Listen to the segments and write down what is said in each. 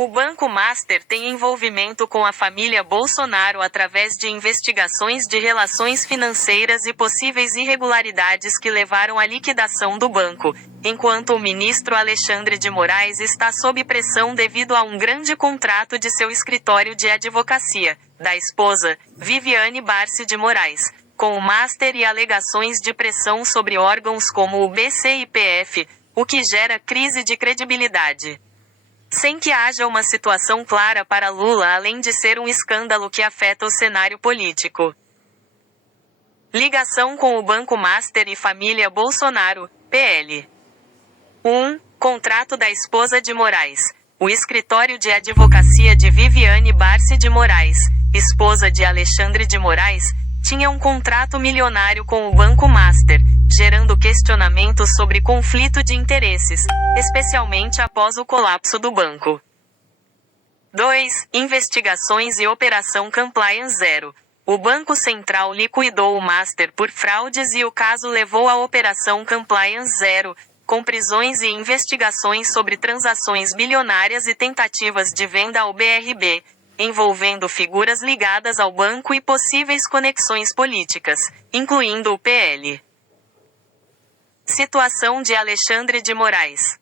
O Banco Master tem envolvimento com a família Bolsonaro através de investigações de relações financeiras e possíveis irregularidades que levaram à liquidação do banco, enquanto o ministro Alexandre de Moraes está sob pressão devido a um grande contrato de seu escritório de advocacia, da esposa, Viviane Barsi de Moraes, com o Master e alegações de pressão sobre órgãos como o BC-IPF, o que gera crise de credibilidade. Sem que haja uma situação clara para Lula, além de ser um escândalo que afeta o cenário político. Ligação com o Banco Master e família Bolsonaro, PL. 1. Contrato da esposa de Moraes. O escritório de advocacia de Viviane Barsi de Moraes, esposa de Alexandre de Moraes, tinha um contrato milionário com o Banco Master, gerando questionamentos sobre conflito de interesses, especialmente após o colapso do banco. 2. Investigações e Operação Compliance Zero. O Banco Central liquidou o Master por fraudes e o caso levou à Operação Compliance Zero, com prisões e investigações sobre transações bilionárias e tentativas de venda ao BRB, envolvendo figuras ligadas ao banco e possíveis conexões políticas, incluindo o PL. Situação de Alexandre de Moraes.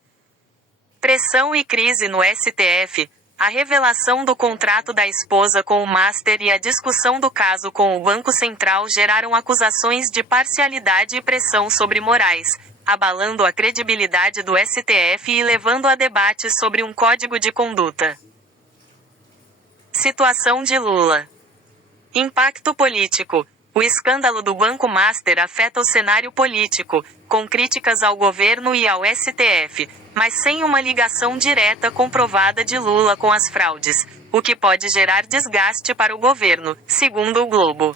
Pressão e crise no STF. A revelação do contrato da esposa com o Master e a discussão do caso com o Banco Central geraram acusações de parcialidade e pressão sobre Moraes, abalando a credibilidade do STF e levando a debates sobre um código de conduta. Situação de Lula. Impacto político. O escândalo do Banco Master afeta o cenário político, com críticas ao governo e ao STF, mas sem uma ligação direta comprovada de Lula com as fraudes, o que pode gerar desgaste para o governo, segundo o Globo.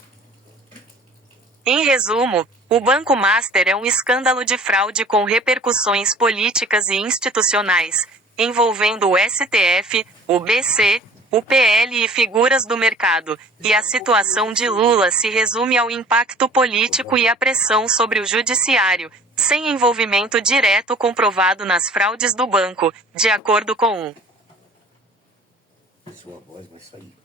Em resumo, o Banco Master é um escândalo de fraude com repercussões políticas e institucionais, envolvendo o STF, o BC, o PL e figuras do mercado, e a situação de Lula se resume ao impacto político e à pressão sobre o judiciário, sem envolvimento direto comprovado nas fraudes do banco, de acordo com o. Sua voz vai sair.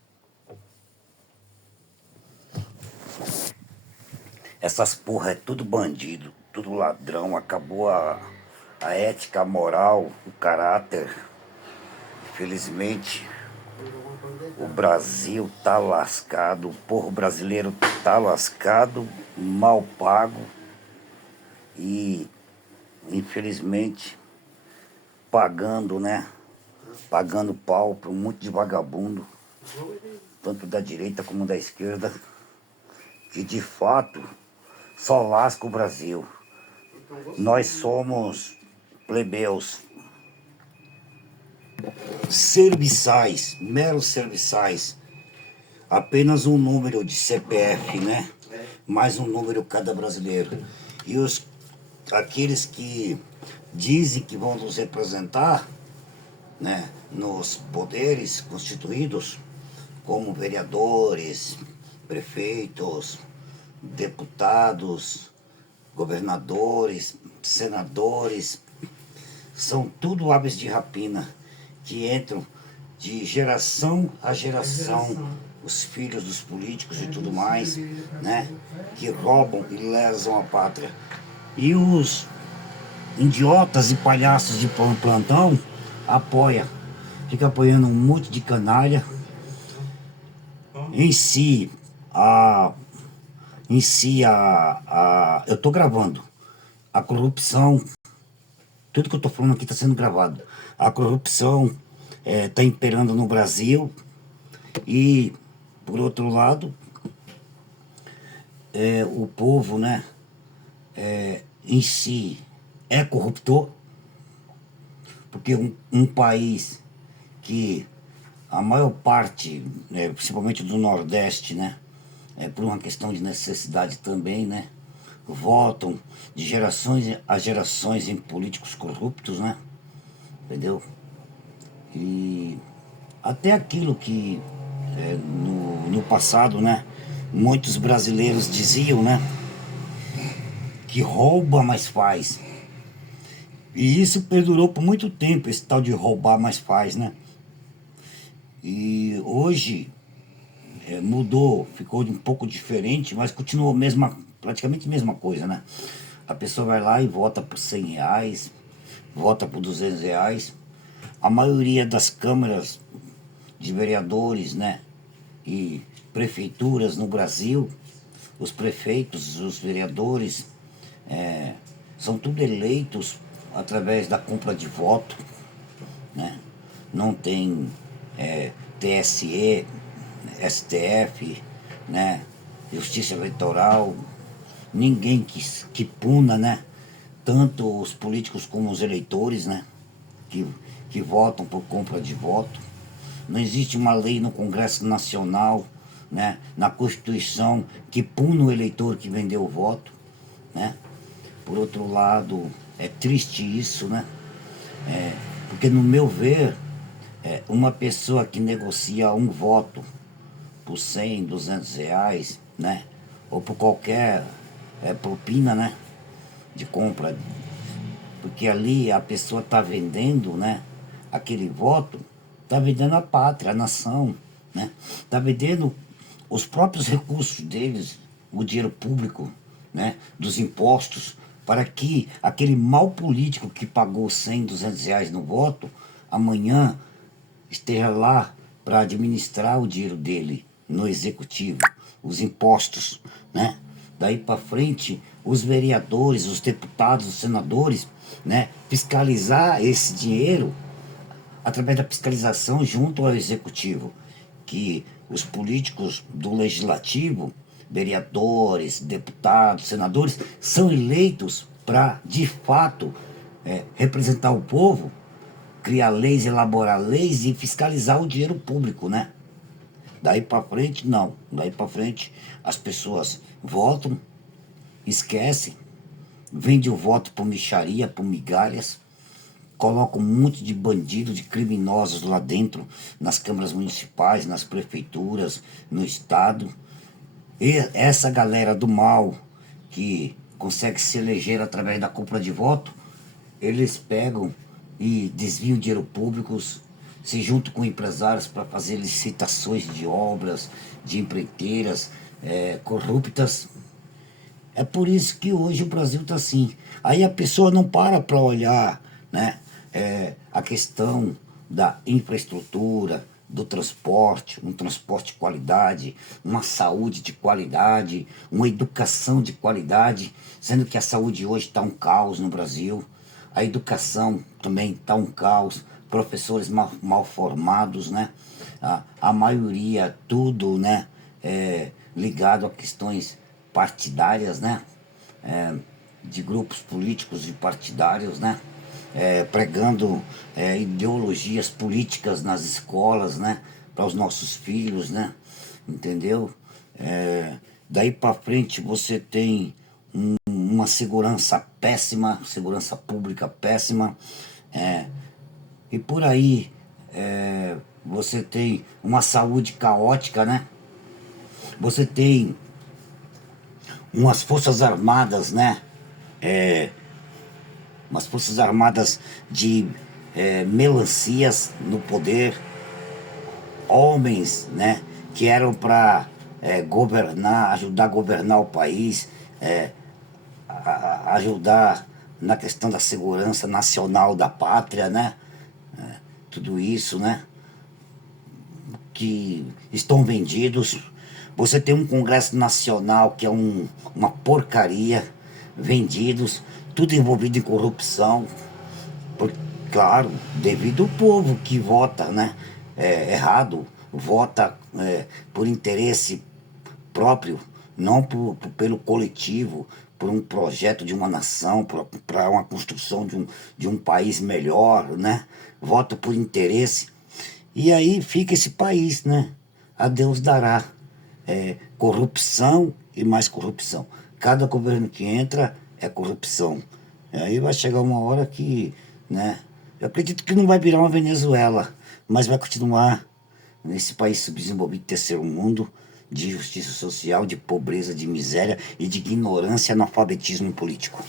Essas porra é tudo bandido, tudo ladrão, acabou a ética, a moral, o caráter. Infelizmente, o Brasil tá lascado, o povo brasileiro tá lascado, mal pago e, infelizmente, pagando, né? Pagando pau para um monte de vagabundo, tanto da direita como da esquerda, que de fato só lasca o Brasil. Nós somos plebeus, serviçais, meros serviçais, apenas um número de CPF, né? Mais um número cada brasileiro. E aqueles que dizem que vão nos representar, né, nos poderes constituídos, como vereadores, prefeitos, deputados, governadores, senadores, são tudo aves de rapina que entram de geração a geração, os filhos dos políticos e tudo mais, né, que roubam e lesam a pátria. E os idiotas e palhaços de plantão fica apoiando um monte de canalha. Eu tô gravando. A corrupção, tudo que eu tô falando aqui tá sendo gravado. A corrupção tá imperando no Brasil e, por outro lado, o povo, né, em si é corruptor, porque um país que a maior parte, principalmente do Nordeste, né, por uma questão de necessidade também, né, votam de gerações a gerações em políticos corruptos, né, entendeu? E até aquilo que no passado, né, muitos brasileiros diziam, né, que rouba mais faz. E isso perdurou por muito tempo, esse tal de roubar mais faz, né? E hoje mudou, ficou um pouco diferente, mas continuou praticamente a mesma coisa, né? A pessoa vai lá e vota por R$ 100, vota por R$ 200. A maioria das câmaras de vereadores, né, e prefeituras no Brasil, os prefeitos, os vereadores, são tudo eleitos através da compra de voto, né? Não tem TSE, STF, né? Justiça Eleitoral, ninguém que puna, né? Tanto os políticos como os eleitores, né? Que votam por compra de voto. Não existe uma lei no Congresso Nacional, né? Na Constituição, que puna o eleitor que vendeu o voto, né? Por outro lado, é triste isso, né? Porque, no meu ver, uma pessoa que negocia um voto por R$ 100, R$ 200, né? Ou por qualquer propina, né? De compra, porque ali a pessoa está vendendo, né? Aquele voto, está vendendo a pátria, a nação, né? Está vendendo os próprios recursos deles, o dinheiro público, né? Dos impostos, para que aquele mau político que pagou R$ 100, R$ 200 no voto, amanhã esteja lá para administrar o dinheiro dele no executivo, os impostos, né? Daí para frente, os vereadores, os deputados, os senadores, né? Fiscalizar esse dinheiro através da fiscalização junto ao executivo, que os políticos do legislativo, vereadores, deputados, senadores, são eleitos para, de fato, representar o povo, criar leis, elaborar leis e fiscalizar o dinheiro público, né? Daí para frente, não. Daí para frente, as pessoas votam, esquecem, vendem o voto por mixaria, por migalhas, colocam um monte de bandidos, de criminosos lá dentro, nas câmaras municipais, nas prefeituras, no estado. E essa galera do mal, que consegue se eleger através da compra de voto, eles pegam e desviam dinheiro público, se juntam com empresários para fazer licitações de obras, de empreiteiras corruptas. É por isso que hoje o Brasil está assim. Aí a pessoa não para olhar, né, a questão da infraestrutura, do transporte, um transporte de qualidade, uma saúde de qualidade, uma educação de qualidade, sendo que a saúde hoje está um caos no Brasil, a educação também está um caos, professores mal formados, né? A maioria tudo, né, ligado a questões partidárias, né? De grupos políticos e partidários, né? Pregando ideologias políticas nas escolas, né? Para os nossos filhos, né? Entendeu? Daí para frente você tem uma segurança péssima, segurança pública péssima, e por aí você tem uma saúde caótica, né? Você tem umas forças armadas, né? Umas forças armadas de melancias no poder, homens, né? Que eram para governar, ajudar a governar o país, ajudar na questão da segurança nacional da pátria, né? Tudo isso, né? Que estão vendidos. Você tem um Congresso Nacional que é uma porcaria, vendidos, tudo envolvido em corrupção, claro, devido ao povo que vota, né, errado, vota por interesse próprio, não pelo coletivo, por um projeto de uma nação, para uma construção de um país melhor, né? Vota por interesse. E aí fica esse país, né? A Deus dará. Corrupção e mais corrupção. Cada governo que entra é corrupção. E aí vai chegar uma hora que, né? Eu acredito que não vai virar uma Venezuela, mas vai continuar nesse país subdesenvolvido, terceiro mundo, de injustiça social, de pobreza, de miséria e de ignorância e analfabetismo político.